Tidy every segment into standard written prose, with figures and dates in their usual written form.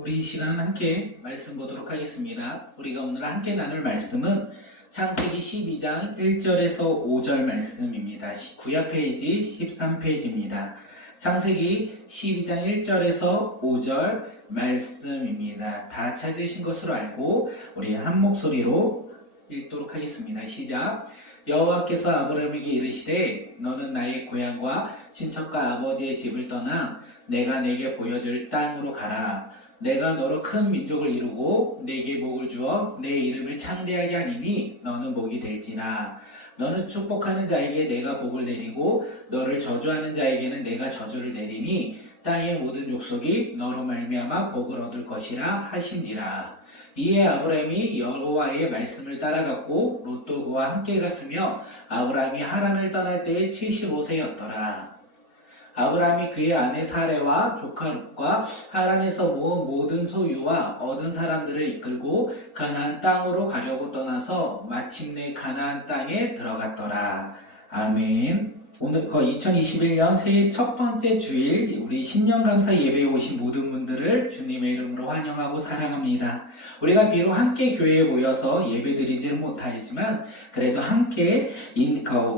우리 이 시간 함께 말씀 보도록 하겠습니다. 우리가 오늘 함께 나눌 말씀은 창세기 12장 1절에서 5절 말씀입니다. 구약 페이지 13페이지입니다. 창세기 12장 1절에서 5절 말씀입니다. 다 찾으신 것으로 알고 우리 한 목소리로 읽도록 하겠습니다. 시작. 여호와께서 아브라함에게 이르시되 너는 나의 고향과 친척과 아버지의 집을 떠나 내가 내게 보여줄 땅으로 가라. 내가 너로 큰 민족을 이루고 내게 복을 주어 내 이름을 창대하게 하리니 너는 복이 될지라. 너는 축복하는 자에게 내가 복을 내리고 너를 저주하는 자에게는 내가 저주를 내리니 땅의 모든 족속이 너로 말미암아 복을 얻을 것이라 하신지라. 이에 아브라함이 여호와의 말씀을 따라갔고 롯도 그와 함께 갔으며 아브라함이 하란을 떠날 때에 75세였더라. 아브라함이 그의 아내 사레와 조카 롯과 하란에서 모은 모든 소유와 얻은 사람들을 이끌고 가나안 땅으로 가려고 떠나서 마침내 가나안 땅에 들어갔더라. 아멘. 오늘 2021년 새해 첫 번째 주일 우리 신년감사 예배에 오신 모든 분들을 주님의 이름으로 환영하고 사랑합니다. 우리가 비록 함께 교회에 모여서 예배드리지는 못하지만 그래도 함께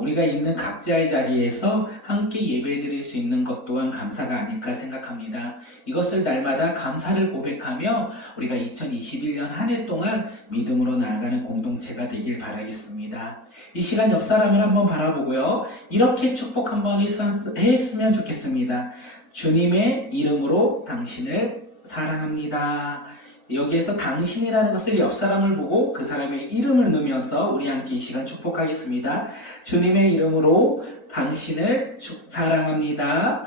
우리가 있는 각자의 자리에서 함께 예배드릴 수 있는 것 또한 감사가 아닐까 생각합니다. 이것을 날마다 감사를 고백하며 우리가 2021년 한 해 동안 믿음으로 나아가는 공동체가 되길 바라겠습니다. 이 시간 옆 사람을 한번 바라보고요. 이렇게 축복 한번 했으면 좋겠습니다. 주님의 이름으로 당신을 사랑합니다. 여기에서 당신이라는 것을 옆 사람을 보고 그 사람의 이름을 넣으면서 우리 함께 이 시간 축복하겠습니다. 주님의 이름으로 당신을 사랑합니다.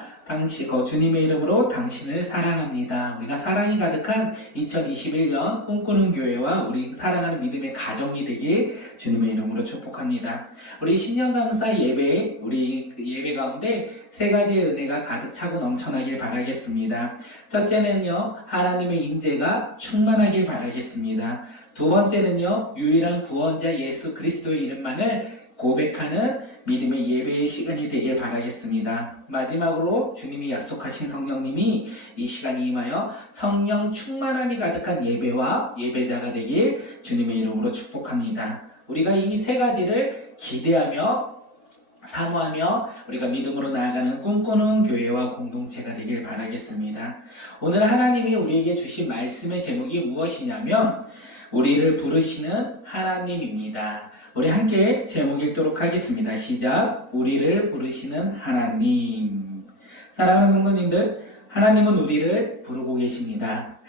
주님의 이름으로 당신을 사랑합니다. 우리가 사랑이 가득한 2021년 꿈꾸는 교회와 우리 사랑하는 믿음의 가정이 되길 주님의 이름으로 축복합니다. 우리 신년강사 예배, 우리 예배 가운데 세 가지의 은혜가 가득 차고 넘쳐나길 바라겠습니다. 첫째는요, 하나님의 임재가 충만하길 바라겠습니다. 두 번째는요, 유일한 구원자 예수 그리스도의 이름만을 고백하는 믿음의 예배의 시간이 되길 바라겠습니다. 마지막으로 주님이 약속하신 성령님이 이 시간에 임하여 성령 충만함이 가득한 예배와 예배자가 되길 주님의 이름으로 축복합니다. 우리가 이 세 가지를 기대하며 사모하며 우리가 믿음으로 나아가는 꿈꾸는 교회와 공동체가 되길 바라겠습니다. 오늘 하나님이 우리에게 주신 말씀의 제목이 무엇이냐면 우리를 부르시는 하나님입니다. 우리 함께 제목 읽도록 하겠습니다. 시작. 우리를 부르시는 하나님. 사랑하는 성도님들, 하나님은 우리를 부르고 계십니다.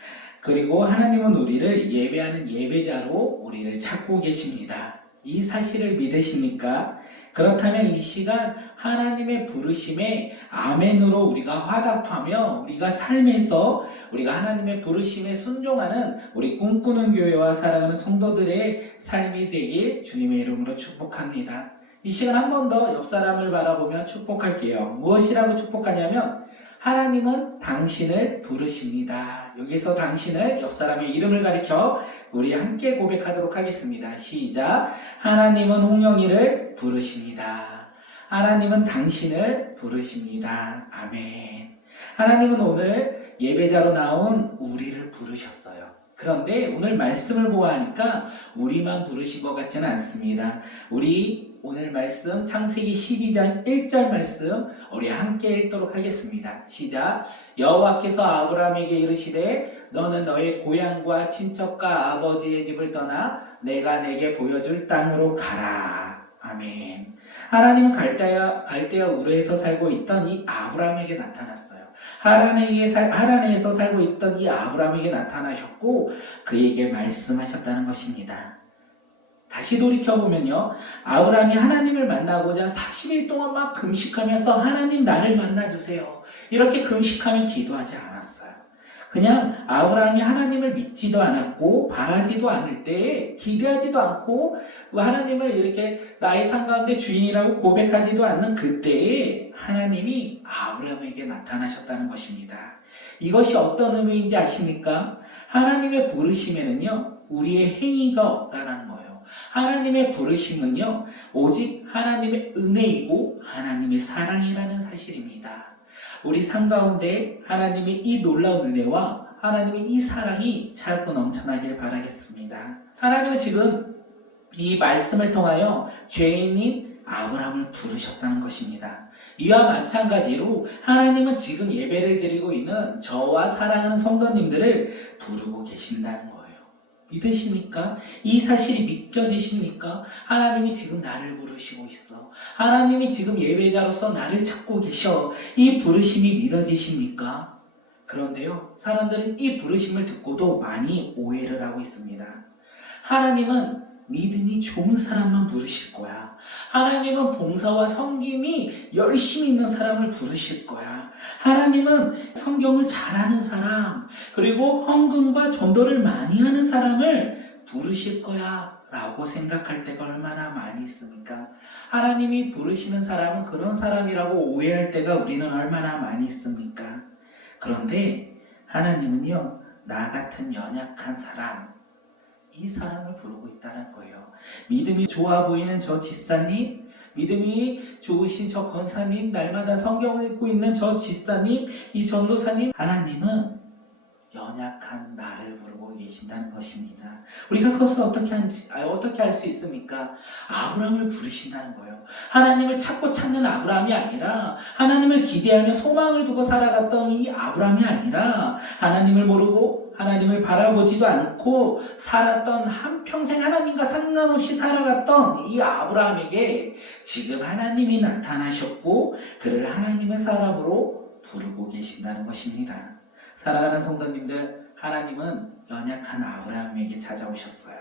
그리고 하나님은 우리를 예배하는 예배자로 우리를 찾고 계십니다. 이 사실을 믿으십니까? 그렇다면 이 시간 하나님의 부르심에 아멘으로 우리가 화답하며 우리가 삶에서 우리가 하나님의 부르심에 순종하는 우리 꿈꾸는 교회와 살아가는 성도들의 삶이 되길 주님의 이름으로 축복합니다. 이 시간 한 번 더 옆 사람을 바라보며 축복할게요. 무엇이라고 축복하냐면 하나님은 당신을 부르십니다. 여기서 당신을 옆 사람의 이름을 가리켜 우리 함께 고백하도록 하겠습니다. 시작. 하나님은 홍영이를 부르십니다. 하나님은 당신을 부르십니다. 아멘. 하나님은 오늘 예배자로 나온 우리를 부르셨어요. 그런데 오늘 말씀을 보아하니까 우리만 부르신 것 같지는 않습니다. 우리 오늘 말씀 창세기 12장 1절 말씀 우리 함께 읽도록 하겠습니다. 시작. 여호와께서 아브라함에게 이르시되 너는 너의 고향과 친척과 아버지의 집을 떠나 내가 내게 보여줄 땅으로 가라. 아멘. 하나님은 갈대아 우르에서 살고 있던 이 아브라함에게 나타났어요. 하란에서 살고 있던 이 아브라함에게 나타나셨고 그에게 말씀하셨다는 것입니다. 다시 돌이켜보면요, 아브라함이 하나님을 만나고자 40일 동안 막 금식하면서 하나님 나를 만나주세요 이렇게 금식하며 기도하지 않았어요. 그냥 아브라함이 하나님을 믿지도 않았고 바라지도 않을 때에 기대하지도 않고 하나님을 이렇게 나의 삶 가운데 주인이라고 고백하지도 않는 그때에 하나님이 아브라함에게 나타나셨다는 것입니다. 이것이 어떤 의미인지 아십니까? 하나님의 부르심에는요, 우리의 행위가 없다는 거예요. 하나님의 부르심은요, 오직 하나님의 은혜이고 하나님의 사랑이라는 사실입니다. 우리 삶 가운데 하나님의 이 놀라운 은혜와 하나님의 이 사랑이 자꾸 넘쳐나길 바라겠습니다. 하나님은 지금 이 말씀을 통하여 죄인인 아브라함을 부르셨다는 것입니다. 이와 마찬가지로 하나님은 지금 예배를 드리고 있는 저와 사랑하는 성도님들을 부르고 계신다는 거예요. 믿으십니까? 이 사실이 믿겨지십니까? 하나님이 지금 나를 부르시고 있어. 하나님이 지금 예배자로서 나를 찾고 계셔. 이 부르심이 믿어지십니까? 그런데요, 사람들은 이 부르심을 듣고도 많이 오해를 하고 있습니다. 하나님은 믿음이 좋은 사람만 부르실 거야. 하나님은 봉사와 섬김이 열심히 있는 사람을 부르실 거야. 하나님은 성경을 잘하는 사람, 그리고 헌금과 전도를 많이 하는 사람을 부르실 거야 라고 생각할 때가 얼마나 많이 있습니까? 하나님이 부르시는 사람은 그런 사람이라고 오해할 때가 우리는 얼마나 많이 있습니까? 그런데 하나님은요, 나 같은 연약한 사람, 이 사람을 부르고 있다는 거예요. 믿음이 좋아 보이는 저 집사님, 믿음이 좋으신 저 권사님, 날마다 성경을 읽고 있는 저 집사님, 이 전도사님, 하나님은 연약한 나를 부르고 계신다는 것입니다. 우리가 그것을 어떻게 할 수 있습니까? 아브라함을 부르신다는 거예요. 하나님을 찾는 아브라함이 아니라, 하나님을 기대하며 소망을 두고 살아갔던 이 아브라함이 아니라, 하나님을 모르고 하나님을 바라보지도 않고 살았던, 한평생 하나님과 상관없이 살아갔던 이 아브라함에게 지금 하나님이 나타나셨고 그를 하나님의 사람으로 부르고 계신다는 것입니다. 사랑하는 성도님들, 하나님은 연약한 아브라함에게 찾아오셨어요.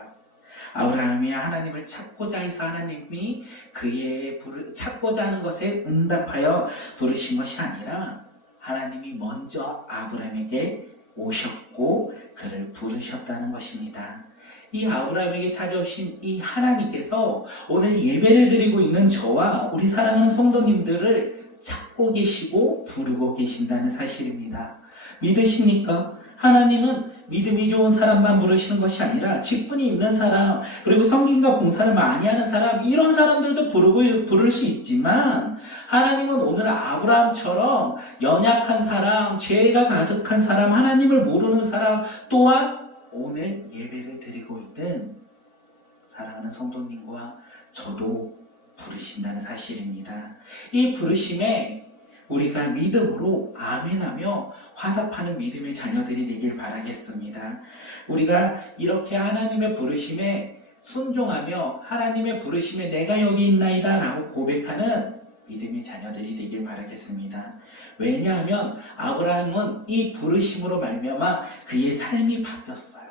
아브라함이 하나님을 찾고자 해서 하나님이 그의 찾고자 하는 것에 응답하여 부르신 것이 아니라, 하나님이 먼저 아브라함에게 오셨고 그를 부르셨다는 것입니다. 이 아브라함에게 찾아오신 이 하나님께서 오늘 예배를 드리고 있는 저와 우리 사랑하는 성도님들을 찾고 계시고 부르고 계신다는 사실입니다. 믿으십니까? 하나님은 믿음이 좋은 사람만 부르시는 것이 아니라 직분이 있는 사람, 그리고 섬김과 봉사를 많이 하는 사람, 이런 사람들도 부를 수 있지만, 하나님은 오늘 아브라함처럼 연약한 사람, 죄가 가득한 사람, 하나님을 모르는 사람, 또한 오늘 예배를 드리고 있는 사랑하는 성도님과 저도 부르신다는 사실입니다. 이 부르심에 우리가 믿음으로 아멘하며 화답하는 믿음의 자녀들이 되길 바라겠습니다. 우리가 이렇게 하나님의 부르심에 순종하며 하나님의 부르심에 내가 여기 있나이다 라고 고백하는 믿음의 자녀들이 되길 바라겠습니다. 왜냐하면 아브라함은 이 부르심으로 말미암아 그의 삶이 바뀌었어요.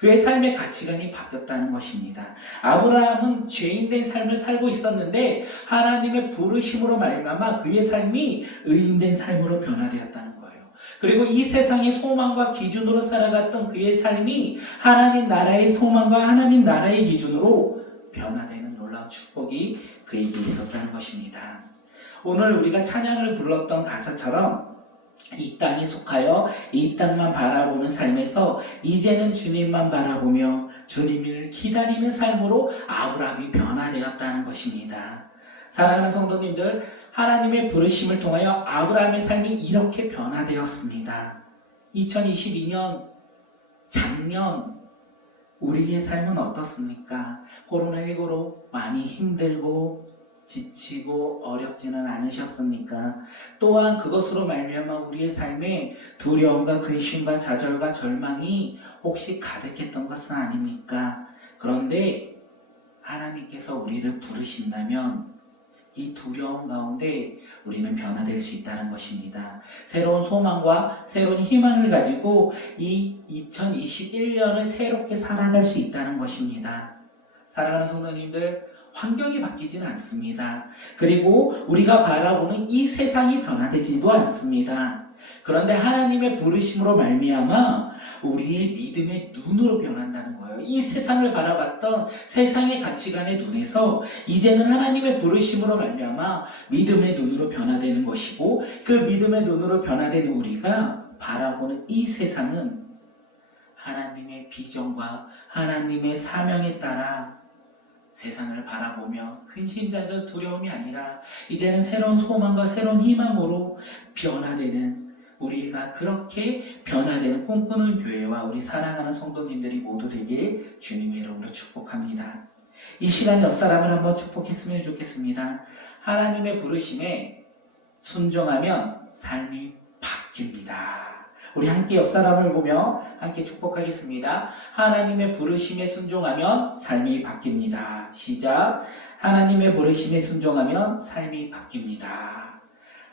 그의 삶의 가치관이 바뀌었다는 것입니다. 아브라함은 죄인된 삶을 살고 있었는데 하나님의 부르심으로 말미암아 그의 삶이 의인된 삶으로 변화되었다는 거예요. 그리고 이 세상의 소망과 기준으로 살아갔던 그의 삶이 하나님 나라의 소망과 하나님 나라의 기준으로 변화되는 놀라운 축복이 그에게 있었다는 것입니다. 오늘 우리가 찬양을 불렀던 가사처럼 이 땅에 속하여 이 땅만 바라보는 삶에서 이제는 주님만 바라보며 주님을 기다리는 삶으로 아브라함이 변화되었다는 것입니다. 사랑하는 성도님들, 하나님의 부르심을 통하여 아브라함의 삶이 이렇게 변화되었습니다. 2022년 작년 우리의 삶은 어떻습니까? 코로나19로 많이 힘들고 지치고 어렵지는 않으셨습니까? 또한 그것으로 말미암아 우리의 삶에 두려움과 근심과 좌절과 절망이 혹시 가득했던 것은 아닙니까? 그런데 하나님께서 우리를 부르신다면 이 두려움 가운데 우리는 변화될 수 있다는 것입니다. 새로운 소망과 새로운 희망을 가지고 이 2021년을 새롭게 살아갈 수 있다는 것입니다. 사랑하는 성도님들, 환경이 바뀌지는 않습니다. 그리고 우리가 바라보는 이 세상이 변화되지도 않습니다. 그런데 하나님의 부르심으로 말미암아 우리의 믿음의 눈으로 변한다는 거예요. 이 세상을 바라봤던 세상의 가치관의 눈에서 이제는 하나님의 부르심으로 말미암아 믿음의 눈으로 변화되는 것이고, 그 믿음의 눈으로 변화되는 우리가 바라보는 이 세상은 하나님의 비전과 하나님의 사명에 따라 세상을 바라보며 근심자적 두려움이 아니라 이제는 새로운 소망과 새로운 희망으로 변화되는 우리가 그렇게 변화되는 꿈꾸는 교회와 우리 사랑하는 성도님들이 모두 되길 주님의 이름으로 축복합니다. 이 시간 옆 사람을 한번 축복했으면 좋겠습니다. 하나님의 부르심에 순종하면 삶이 바뀝니다. 우리 함께 옆 사람을 보며 함께 축복하겠습니다. 하나님의 부르심에 순종하면 삶이 바뀝니다. 시작. 하나님의 부르심에 순종하면 삶이 바뀝니다.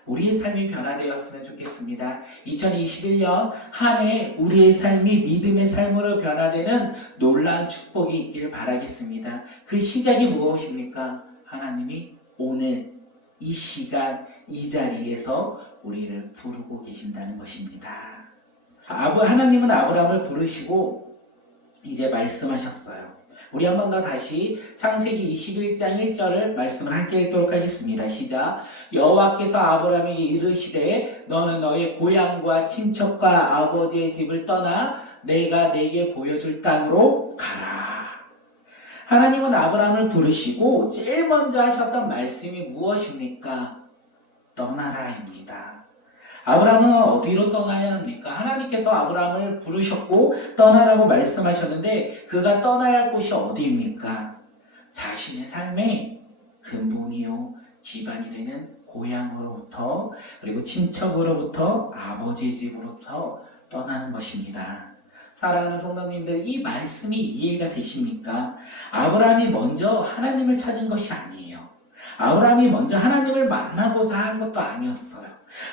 우리의 삶이 변화되었으면 좋겠습니다. 2021년 한 해 우리의 삶이 믿음의 삶으로 변화되는 놀라운 축복이 있기를 바라겠습니다. 그 시작이 무엇입니까? 하나님이 오늘 이 시간 이 자리에서 우리를 부르고 계신다는 것입니다. 하나님은 아브라함을 부르시고 이제 말씀하셨어요. 우리 한 번 더 다시 창세기 21장 1절을 말씀을 함께 읽도록 하겠습니다. 시작. 여호와께서 아브라함에게 이르시되 너는 너의 고향과 친척과 아버지의 집을 떠나 내가 내게 보여줄 땅으로 가라. 하나님은 아브라함을 부르시고 제일 먼저 하셨던 말씀이 무엇입니까? 떠나라입니다. 아브라함은 어디로 떠나야 합니까? 하나님께서 아브라함을 부르셨고 떠나라고 말씀하셨는데 그가 떠나야 할 곳이 어디입니까? 자신의 삶의 근본이요 기반이 되는 고향으로부터 그리고 친척으로부터 아버지의 집으로부터 떠나는 것입니다. 사랑하는 성도님들, 이 말씀이 이해가 되십니까? 아브라함이 먼저 하나님을 찾은 것이 아니에요. 아브라함이 먼저 하나님을 만나고자 한 것도 아니었어요.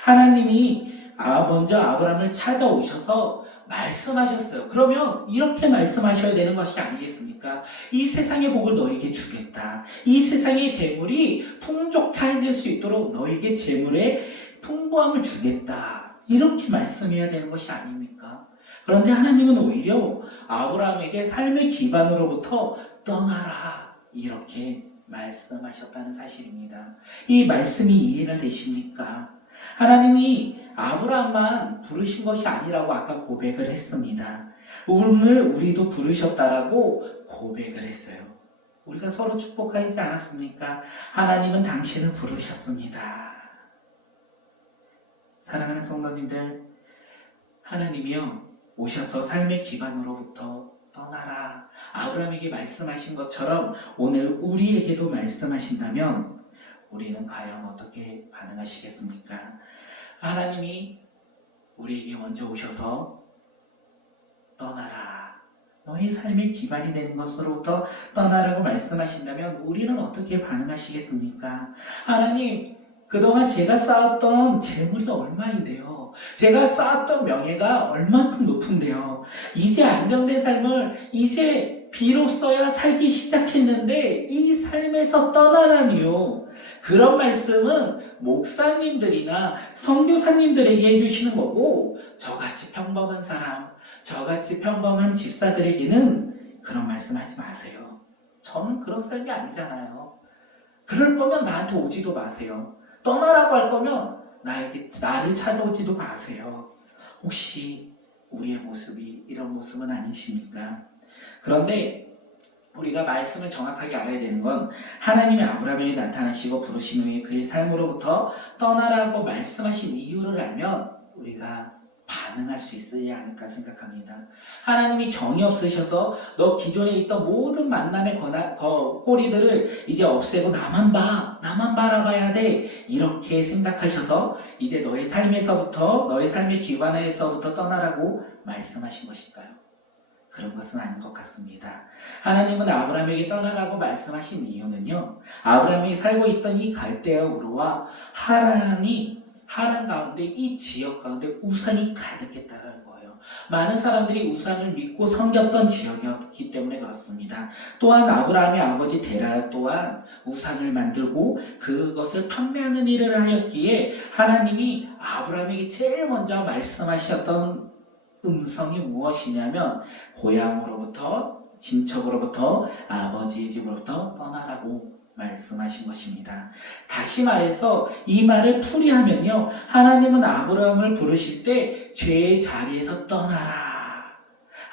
하나님이 먼저 아브라함을 찾아오셔서 말씀하셨어요. 그러면 이렇게 말씀하셔야 되는 것이 아니겠습니까? 이 세상의 복을 너에게 주겠다. 이 세상의 재물이 풍족해질 수 있도록 너에게 재물의 풍부함을 주겠다. 이렇게 말씀해야 되는 것이 아닙니까? 그런데 하나님은 오히려 아브라함에게 삶의 기반으로부터 떠나라. 이렇게 말씀하셨다는 사실입니다. 이 말씀이 이해가 되십니까? 하나님이 아브라함만 부르신 것이 아니라고 아까 고백을 했습니다. 오늘 우리도 부르셨다라고 고백을 했어요. 우리가 서로 축복하지 않았습니까? 하나님은 당신을 부르셨습니다. 사랑하는 성도님들, 하나님이요 오셔서 삶의 기반으로부터 떠나라. 아브라함에게 말씀하신 것처럼 오늘 우리에게도 말씀하신다면 우리는 과연 어떻게 반응하시겠습니까? 하나님이 우리에게 먼저 오셔서 떠나라. 너의 삶의 기반이 되는 것으로부터 떠나라고 말씀하신다면 우리는 어떻게 반응하시겠습니까? 하나님, 그동안 제가 쌓았던 재물이 얼마인데요? 제가 쌓았던 명예가 얼만큼 높은데요? 이제 안정된 삶을 이제 비로소야 살기 시작했는데 이 삶에서 떠나라니요. 그런 말씀은 목사님들이나 선교사님들에게 해주시는 거고 저같이 평범한 사람, 저같이 평범한 집사들에게는 그런 말씀하지 마세요. 저는 그런 사람이 아니잖아요. 그럴 거면 나한테 오지도 마세요. 떠나라고 할 거면 나를 찾아오지도 마세요. 혹시 우리의 모습이 이런 모습은 아니십니까? 그런데 우리가 말씀을 정확하게 알아야 되는 건 하나님의 아브라함에게 나타나시고 부르신 후에 그의 삶으로부터 떠나라고 말씀하신 이유를 알면 우리가 반응할 수 있지 않을까 생각합니다. 하나님이 정이 없으셔서 너 기존에 있던 모든 만남의 꼬리들을 이제 없애고 나만 바라봐야 돼 이렇게 생각하셔서 이제 너의 삶에서부터 너의 삶의 기반에서부터 떠나라고 말씀하신 것일까요? 그런 것은 아닌 것 같습니다. 하나님은 아브라함에게 떠나라고 말씀하신 이유는요, 아브라함이 살고 있던 이 갈대아 우르와 하란 가운데 이 지역 가운데 우상이 가득했다는 거예요. 많은 사람들이 우상을 믿고 섬겼던 지역이었기 때문에 그렇습니다. 또한 아브라함의 아버지 데라 또한 우상을 만들고 그것을 판매하는 일을 하였기에 하나님이 아브라함에게 제일 먼저 말씀하셨던 음성이 무엇이냐면 고향으로부터 친척으로부터 아버지의 집으로부터 떠나라고 말씀하신 것입니다. 다시 말해서 이 말을 풀이하면요, 하나님은 아브라함을 부르실 때 죄의 자리에서 떠나라.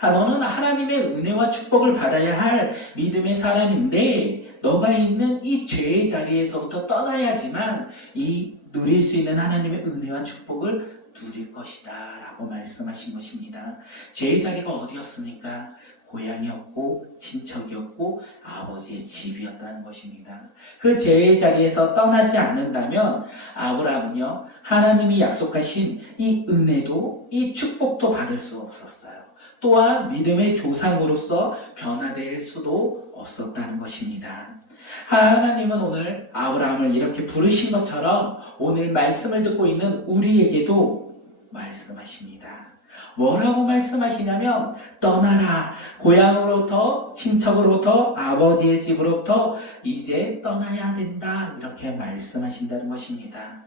너는 하나님의 은혜와 축복을 받아야 할 믿음의 사람인데 너가 있는 이 죄의 자리에서부터 떠나야지만 이 누릴 수 있는 하나님의 은혜와 축복을 누릴 것이다 라고 말씀하신 것입니다. 제자리가 어디였습니까? 고향이었고 친척이었고 아버지의 집이었다는 것입니다. 그 제자리에서 떠나지 않는다면 아브라함은요, 하나님이 약속하신 이 은혜도 이 축복도 받을 수 없었어요. 또한 믿음의 조상으로서 변화될 수도 없었다는 것입니다. 하나님은 오늘 아브라함을 이렇게 부르신 것처럼 오늘 말씀을 듣고 있는 우리에게도 말씀하십니다. 뭐라고 말씀하시냐면 떠나라. 고향으로부터 친척으로부터 아버지의 집으로부터 이제 떠나야 된다. 이렇게 말씀하신다는 것입니다.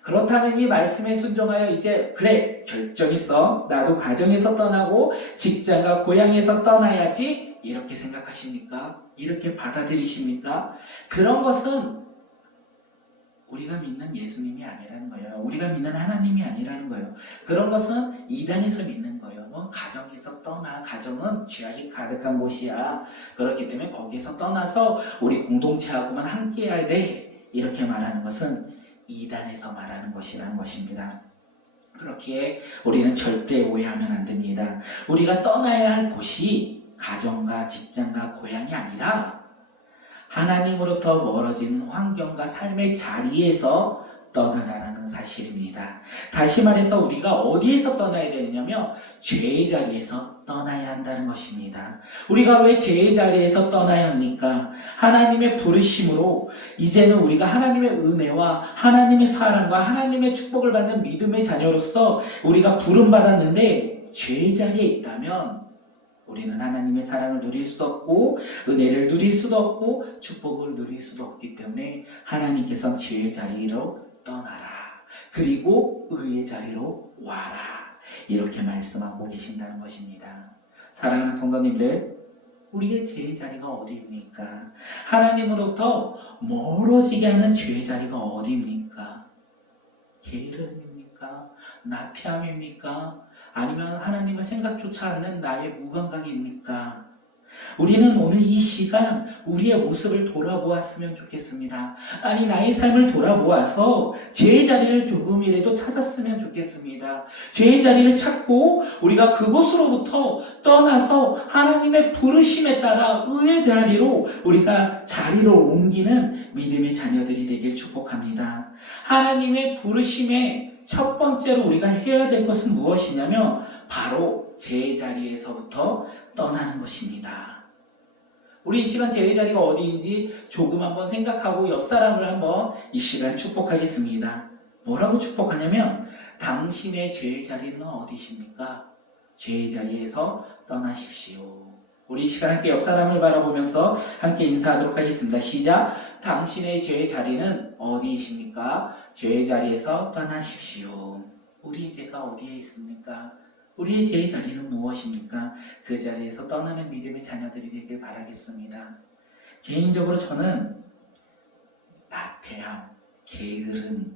그렇다면 이 말씀에 순종하여 이제 그래 결정했어. 나도 가정에서 떠나고 직장과 고향에서 떠나야지. 이렇게 생각하십니까? 이렇게 받아들이십니까? 그런 것은 우리가 믿는 예수님이 아니라는 거예요. 우리가 믿는 하나님이 아니라는 거예요. 그런 것은 이단에서 믿는 거예요. 가정에서 떠나. 가정은 죄악이 가득한 곳이야. 그렇기 때문에 거기에서 떠나서 우리 공동체하고만 함께 해야 돼. 이렇게 말하는 것은 이단에서 말하는 것이라는 것입니다. 그렇기에 우리는 절대 오해하면 안 됩니다. 우리가 떠나야 할 곳이 가정과 직장과 고향이 아니라 하나님으로부터 멀어지는 환경과 삶의 자리에서 떠나라는 사실입니다. 다시 말해서 우리가 어디에서 떠나야 되느냐면 죄의 자리에서 떠나야 한다는 것입니다. 우리가 왜 죄의 자리에서 떠나야 합니까? 하나님의 부르심으로 이제는 우리가 하나님의 은혜와 하나님의 사랑과 하나님의 축복을 받는 믿음의 자녀로서 우리가 부름받았는데 죄의 자리에 있다면 우리는 하나님의 사랑을 누릴 수 없고 은혜를 누릴 수도 없고 축복을 누릴 수도 없기 때문에 하나님께서 죄의 자리로 떠나라. 그리고 의의 자리로 와라. 이렇게 말씀하고 계신다는 것입니다. 사랑하는 성도님들, 우리의 죄의 자리가 어디입니까? 하나님으로부터 멀어지게 하는 죄의 자리가 어디입니까? 게으름입니까? 나태함입니까? 아니면 하나님을 생각조차 않는 나의 무감각입니까? 우리는 오늘 이 시간 우리의 모습을 돌아보았으면 좋겠습니다. 아니 나의 삶을 돌아보아서 죄의 자리를 조금이라도 찾았으면 좋겠습니다. 죄의 자리를 찾고 우리가 그곳으로부터 떠나서 하나님의 부르심에 따라 의의 자리로 우리가 자리를 옮기는 믿음의 자녀들이 되길 축복합니다. 하나님의 부르심에 첫 번째로 우리가 해야 될 것은 무엇이냐면 바로 죄의 자리에서부터 떠나는 것입니다. 우리 이 시간 죄의 자리가 어디인지 조금 한번 생각하고 옆 사람을 한번 이 시간 축복하겠습니다. 뭐라고 축복하냐면 당신의 죄의 자리는 어디십니까? 죄의 자리에서 떠나십시오. 우리 이 시간 함께 옆 사람을 바라보면서 함께 인사하도록 하겠습니다. 시작. 당신의 죄의 자리는 어디이십니까? 죄의 자리에서 떠나십시오. 우리 죄가 어디에 있습니까? 우리의 죄의 자리는 무엇입니까? 그 자리에서 떠나는 믿음의 자녀들이 되길 바라겠습니다. 개인적으로 저는 나태함, 게으름,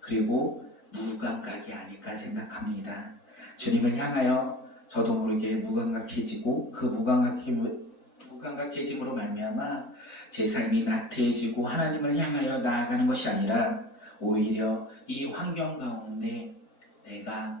그리고 무감각이 아닐까 생각합니다. 주님을 향하여 저도 모르게 무감각해지고 그 무감각해짐으로 말미암아 제 삶이 나태해지고 하나님을 향하여 나아가는 것이 아니라 오히려 이 환경 가운데 내가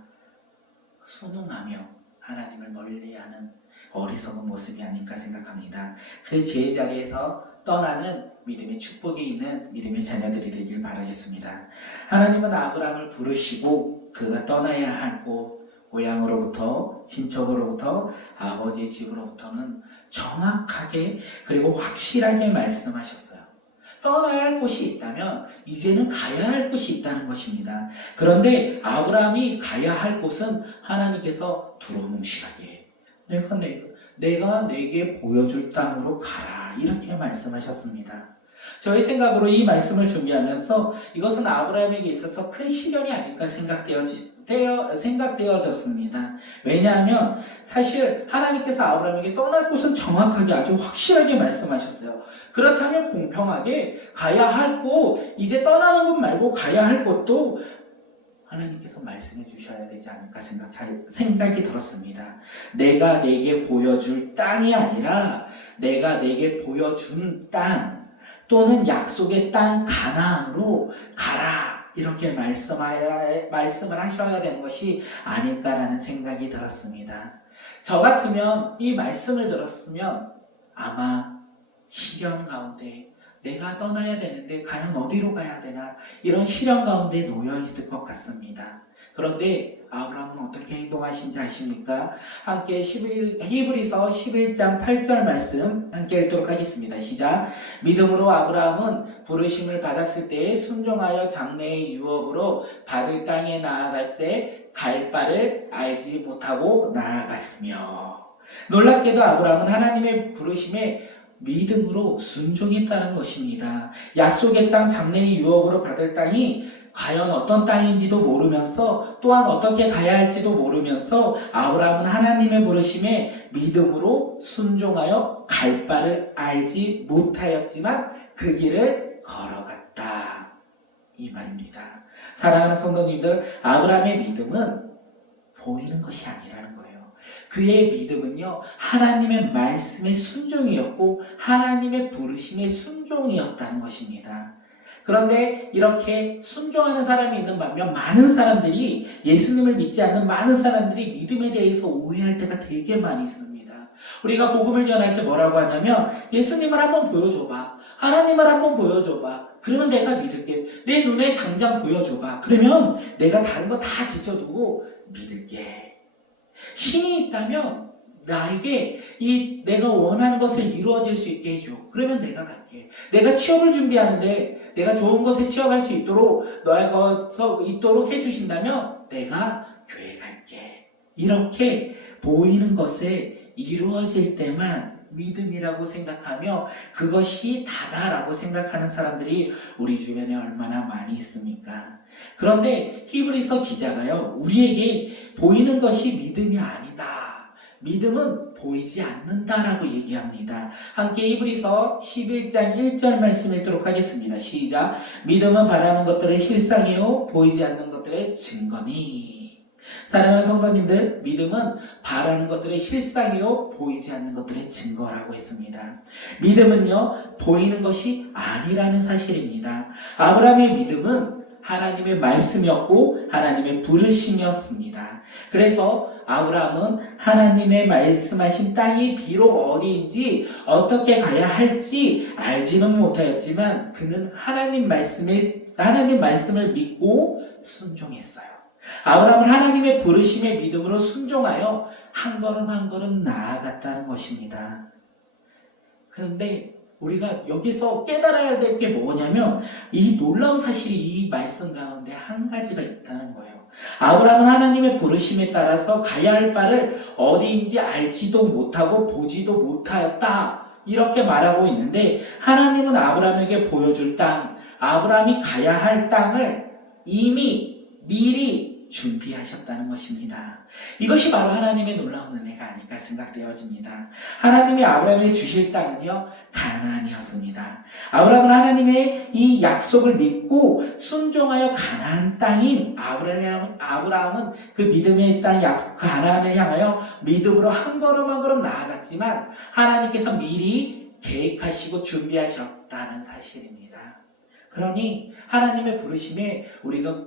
순응하며 하나님을 멀리하는 어리석은 모습이 아닐까 생각합니다. 그 제자리에서 떠나는 믿음의 축복이 있는 믿음의 자녀들이 되길 바라겠습니다. 하나님은 아브라함을 부르시고 그가 떠나야 할 곳, 고향으로부터 친척으로부터 아버지의 집으로부터는 정확하게 그리고 확실하게 말씀하셨어요. 떠나야 할 곳이 있다면 이제는 가야 할 곳이 있다는 것입니다. 그런데 아브라함이 가야 할 곳은 하나님께서 두루뭉실하게 내가 내게 보여줄 땅으로 가라 이렇게 말씀하셨습니다. 저의 생각으로 이 말씀을 준비하면서 이것은 아브라함에게 있어서 큰 시련이 아닐까 생각되어졌습니다. 왜냐하면 사실 하나님께서 아브라함에게 떠날 곳은 정확하게 아주 확실하게 말씀하셨어요. 그렇다면 공평하게 가야 할 곳, 이제 떠나는 곳 말고 가야 할 곳도 하나님께서 말씀해 주셔야 되지 않을까 생각이 들었습니다. 내가 내게 보여줄 땅이 아니라 내가 내게 보여준 땅 또는 약속의 땅 가나안으로 가라. 이렇게 말씀을 하셔야 되는 것이 아닐까라는 생각이 들었습니다. 저 같으면 이 말씀을 들었으면 아마 시련 가운데 내가 떠나야 되는데 과연 어디로 가야 되나 이런 시련 가운데 놓여 있을 것 같습니다. 그런데 아브라함은 어떻게 행동하신지 아십니까? 함께 히브리서 11장 8절 말씀 함께 읽도록 하겠습니다. 시작. 믿음으로 아브라함은 부르심을 받았을 때에 순종하여 장래의 유업으로 받을 땅에 나아갈새 갈 바를 알지 못하고 나아갔으며. 놀랍게도 아브라함은 하나님의 부르심에 믿음으로 순종했다는 것입니다. 약속의 땅 장래의 유업으로 받을 땅이 과연 어떤 땅인지도 모르면서 또한 어떻게 가야 할지도 모르면서 아브라함은 하나님의 부르심에 믿음으로 순종하여 갈 바를 알지 못하였지만 그 길을 걸어갔다. 이 말입니다. 사랑하는 성도님들, 아브라함의 믿음은 보이는 것이 아니라는 거예요. 그의 믿음은요, 하나님의 말씀의 순종이었고 하나님의 부르심의 순종이었다는 것입니다. 그런데 이렇게 순종하는 사람이 있는 반면 많은 사람들이, 예수님을 믿지 않는 많은 사람들이 믿음에 대해서 오해할 때가 되게 많이 있습니다. 우리가 복음을 전할 때 뭐라고 하냐면 예수님을 한번 보여줘봐, 하나님을 한번 보여줘봐, 그러면 내가 믿을게. 내 눈에 당장 보여줘봐, 그러면 내가 다른 거 다 지쳐두고 믿을게. 신이 있다면 나에게 내가 원하는 것을 이루어질 수 있게 해줘. 그러면 내가 갈게. 내가 취업을 준비하는데 내가 좋은 곳에 취업할 수 있도록 있도록 해주신다면 내가 교회 갈게. 이렇게 보이는 것에 이루어질 때만 믿음이라고 생각하며 그것이 다다라고 생각하는 사람들이 우리 주변에 얼마나 많이 있습니까? 그런데 히브리서 기자가요, 우리에게 보이는 것이 믿음이 아니다, 믿음은 보이지 않는다라고 얘기합니다. 함께 히브리서 11장 1절 말씀 읽도록 하겠습니다. 시작. 믿음은 바라는 것들의 실상이요 보이지 않는 것들의 증거니. 사랑하는 성도님들, 믿음은 바라는 것들의 실상이요 보이지 않는 것들의 증거라고 했습니다. 믿음은요 보이는 것이 아니라는 사실입니다. 아브라함의 믿음은 하나님의 말씀이었고 하나님의 부르심이었습니다. 그래서 아브라함은 하나님의 말씀하신 땅이 비록 어디인지 어떻게 가야 할지 알지는 못하였지만 그는 하나님 말씀을 믿고 순종했어요. 아브라함은 하나님의 부르심에 믿음으로 순종하여 한 걸음 한 걸음 나아갔다는 것입니다. 그런데 우리가 여기서 깨달아야 될 게 뭐냐면 이 놀라운 사실이 이 말씀 가운데 한 가지가 있다는 거예요. 아브라함은 하나님의 부르심에 따라서 가야 할 바를 어디인지 알지도 못하고 보지도 못하였다, 이렇게 말하고 있는데 하나님은 아브라함에게 보여줄 땅, 아브라함이 가야 할 땅을 이미 미리 준비하셨다는 것입니다. 이것이 바로 하나님의 놀라운 은혜가 아닐까 생각되어집니다. 하나님이 아브라함에게 주실 땅은요 가나안이었습니다. 아브라함은 하나님의 이 약속을 믿고 순종하여 가나안 땅인 아브라함은 그 믿음의 땅 가나안을 향하여 믿음으로 한 걸음 한 걸음 나아갔지만 하나님께서 미리 계획하시고 준비하셨다는 사실입니다. 그러니 하나님의 부르심에 우리가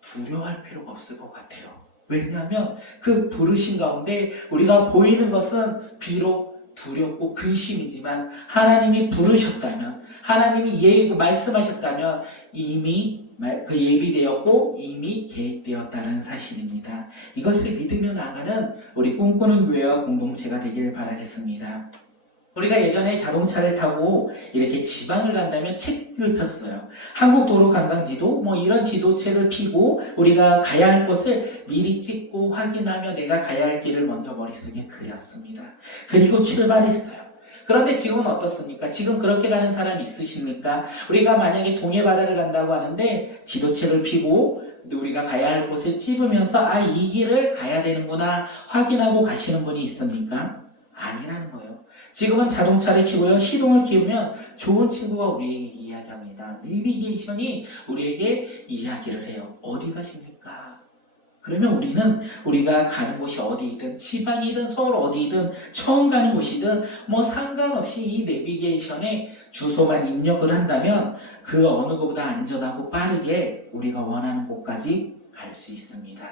두려워할 필요가 없을 것 같아요. 왜냐하면 그 부르심 가운데 우리가 보이는 것은 비록 두렵고 근심이지만 하나님이 부르셨다면, 하나님이 말씀하셨다면 이미 그 예비되었고 이미 계획되었다는 사실입니다. 이것을 믿으며 나가는 우리 꿈꾸는 교회와 공동체가 되기를 바라겠습니다. 우리가 예전에 자동차를 타고 이렇게 지방을 간다면 책을 폈어요. 한국도로관광지도 이런 지도책을 피고 우리가 가야 할 곳을 미리 찍고 확인하며 내가 가야 할 길을 먼저 머릿속에 그렸습니다. 그리고 출발했어요. 그런데 지금은 어떻습니까? 지금 그렇게 가는 사람 있으십니까? 우리가 만약에 동해바다를 간다고 하는데 지도책을 피고 우리가 가야 할 곳을 찝으면서 이 길을 가야 되는구나 확인하고 가시는 분이 있습니까? 아니라는 거예요. 지금은 자동차를 켜고요, 시동을 켜면 좋은 친구가 우리에게 이야기합니다. 내비게이션이 우리에게 이야기를 해요. 어디 가십니까? 그러면 우리는 우리가 가는 곳이 어디이든 지방이든 서울 어디이든 처음 가는 곳이든 뭐 상관없이 이 내비게이션에 주소만 입력을 한다면 그 어느 곳보다 안전하고 빠르게 우리가 원하는 곳까지 갈 수 있습니다.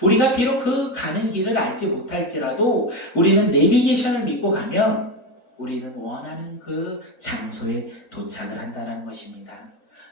우리가 비록 그 가는 길을 알지 못할지라도 우리는 내비게이션을 믿고 가면 우리는 원하는 그 장소에 도착을 한다는 것입니다.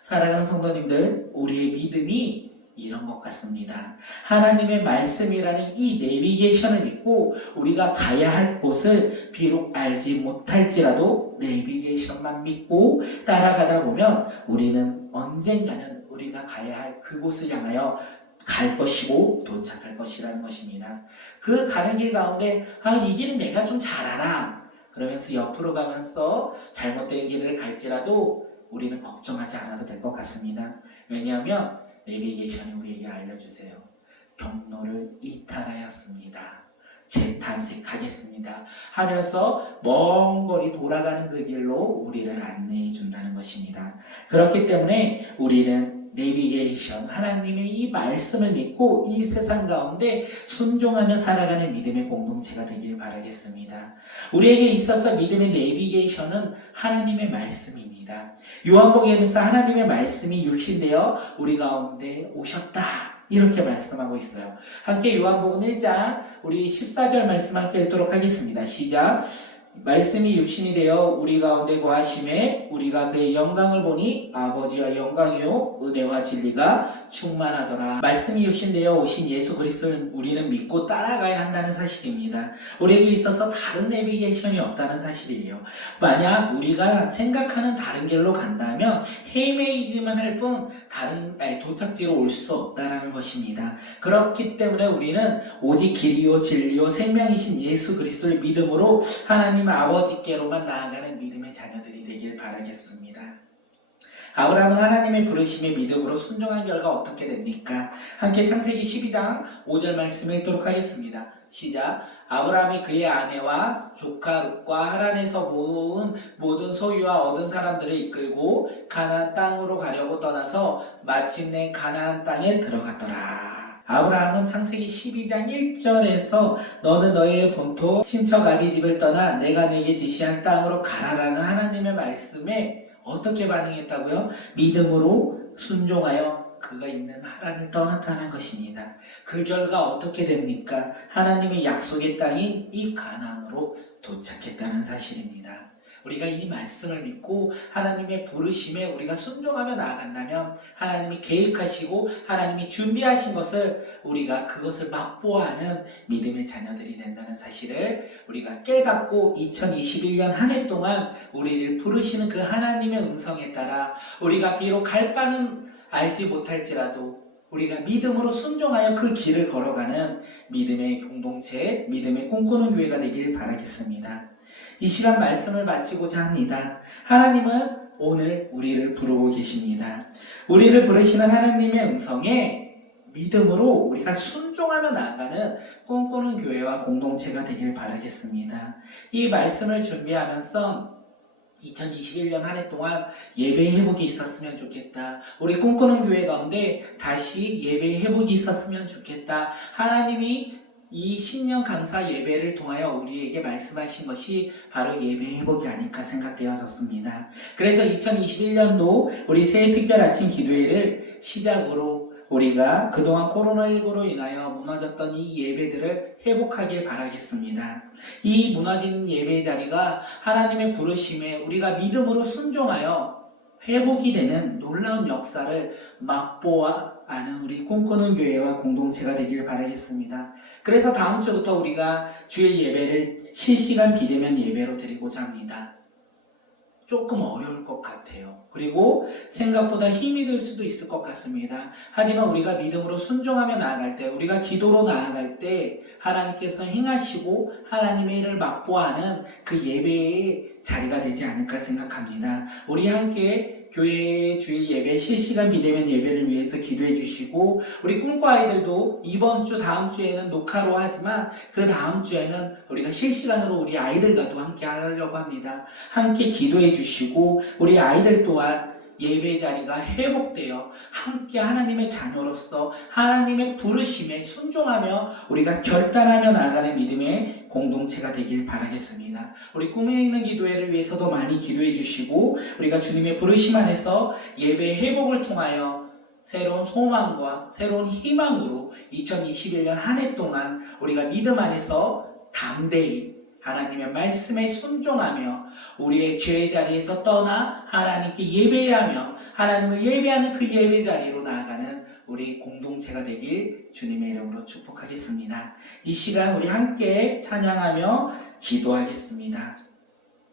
사랑하는 성도님들, 우리의 믿음이 이런 것 같습니다. 하나님의 말씀이라는 이 내비게이션을 믿고 우리가 가야 할 곳을 비록 알지 못할지라도 내비게이션만 믿고 따라가다 보면 우리는 언젠가는 우리가 가야 할 그곳을 향하여 갈 것이고 도착할 것이라는 것입니다. 그 가는 길 가운데 이 길은 내가 좀 잘 알아. 그러면서 옆으로 가면서 잘못된 길을 갈지라도 우리는 걱정하지 않아도 될 것 같습니다. 왜냐하면 내비게이션이 우리에게 알려주세요. 경로를 이탈하였습니다. 재탐색하겠습니다. 하면서 먼 거리 돌아가는 그 길로 우리를 안내해 준다는 것입니다. 그렇기 때문에 우리는 내비게이션, 하나님의 이 말씀을 믿고 이 세상 가운데 순종하며 살아가는 믿음의 공동체가 되길 바라겠습니다. 우리에게 있어서 믿음의 내비게이션은 하나님의 말씀입니다. 요한복음에서 하나님의 말씀이 육신되어 우리 가운데 오셨다. 이렇게 말씀하고 있어요. 함께 요한복음 1장 우리 14절 말씀 함께 읽도록 하겠습니다. 시작. 말씀이 육신이 되어 우리 가운데 거하심에 우리가 그의 영광을 보니 아버지와 영광이요 은혜와 진리가 충만하더라. 말씀이 육신되어 오신 예수 그리스도를 우리는 믿고 따라가야 한다는 사실입니다. 우리에게 있어서 다른 내비게이션이 없다는 사실이에요. 만약 우리가 생각하는 다른 길로 간다면 헤매기만 할 뿐 다른 도착지로 올 수 없다는 것입니다. 그렇기 때문에 우리는 오직 길이요 진리요 생명이신 예수 그리스도를 믿음으로 하나님 아버지께로만 나아가는 믿음의 자녀들이 되길 바라겠습니다. 아브라함은 하나님의 부르심에 믿음으로 순종한 결과 어떻게 됩니까? 함께 창세기 12장 5절 말씀 읽도록 하겠습니다. 시작. 아브라함이 그의 아내와 조카 룻과 하란에서 모은 모든 소유와 얻은 사람들을 이끌고 가나안 땅으로 가려고 떠나서 마침내 가나안 땅에 들어갔더라. 아브라함은 창세기 12장 1절에서 너는 너의 본토 친척 아비 집을 떠나 내가 내게 지시한 땅으로 가라라는 하나님의 말씀에 어떻게 반응했다고요? 믿음으로 순종하여 그가 있는 하란을 떠났다는 것입니다. 그 결과 어떻게 됩니까? 하나님의 약속의 땅인 이 가나안으로 도착했다는 사실입니다. 우리가 이 말씀을 믿고 하나님의 부르심에 우리가 순종하며 나아간다면 하나님이 계획하시고 하나님이 준비하신 것을 우리가 그것을 맛보아하는 믿음의 자녀들이 된다는 사실을 우리가 깨닫고 2021년 한 해 동안 우리를 부르시는 그 하나님의 음성에 따라 우리가 비록 갈 바는 알지 못할지라도 우리가 믿음으로 순종하여 그 길을 걸어가는 믿음의 공동체, 믿음의 꿈꾸는 교회가 되길 바라겠습니다. 이 시간 말씀을 마치고자 합니다. 하나님은 오늘 우리를 부르고 계십니다. 우리를 부르시는 하나님의 음성에 믿음으로 우리가 순종하며 나아가는 꿈꾸는 교회와 공동체가 되길 바라겠습니다. 이 말씀을 준비하면서 2021년 한 해 동안 예배 회복이 있었으면 좋겠다. 우리 꿈꾸는 교회 가운데 다시 예배 회복이 있었으면 좋겠다. 하나님이 이 신년 감사 예배를 통하여 우리에게 말씀하신 것이 바로 예배 회복이 아닐까 생각되어졌습니다. 그래서 2021년도 우리 새해 특별 아침 기도회를 시작으로 우리가 그동안 코로나19로 인하여 무너졌던 이 예배들을 회복하길 바라겠습니다. 이 무너진 예배 자리가 하나님의 부르심에 우리가 믿음으로 순종하여 회복이 되는 놀라운 역사를 맛보아 아는 우리 꿈꾸는 교회와 공동체가 되길 바라겠습니다. 그래서 다음 주부터 우리가 주일 예배를 실시간 비대면 예배로 드리고자 합니다. 조금 어려울 것 같아요. 그리고 생각보다 힘이 들 수도 있을 것 같습니다. 하지만 우리가 믿음으로 순종하며 나아갈 때, 우리가 기도로 나아갈 때 하나님께서 행하시고 하나님의 일을 맛보아하는 그 예배의 자리가 되지 않을까 생각합니다. 우리 함께 교회 주일 예배 실시간 비대면 예배를 위해서 기도해 주시고 우리 꿈꾸 아이들도 이번 주 다음 주에는 녹화로 하지만 그 다음 주에는 우리가 실시간으로 우리 아이들과도 함께 하려고 합니다. 함께 기도해 주시고 우리 아이들 또한 예배 자리가 회복되어 함께 하나님의 자녀로서 하나님의 부르심에 순종하며 우리가 결단하며 나아가는 믿음의 공동체가 되길 바라겠습니다. 우리 꿈에 있는 기도회를 위해서도 많이 기도해 주시고 우리가 주님의 부르심 안에서 예배 회복을 통하여 새로운 소망과 새로운 희망으로 2021년 한 해 동안 우리가 믿음 안에서 담대히 하나님의 말씀에 순종하며 우리의 죄의 자리에서 떠나 하나님께 예배하며 하나님을 예배하는 그 예배 자리로 나아가는 우리 공동체가 되길 주님의 이름으로 축복하겠습니다. 이 시간 우리 함께 찬양하며 기도하겠습니다.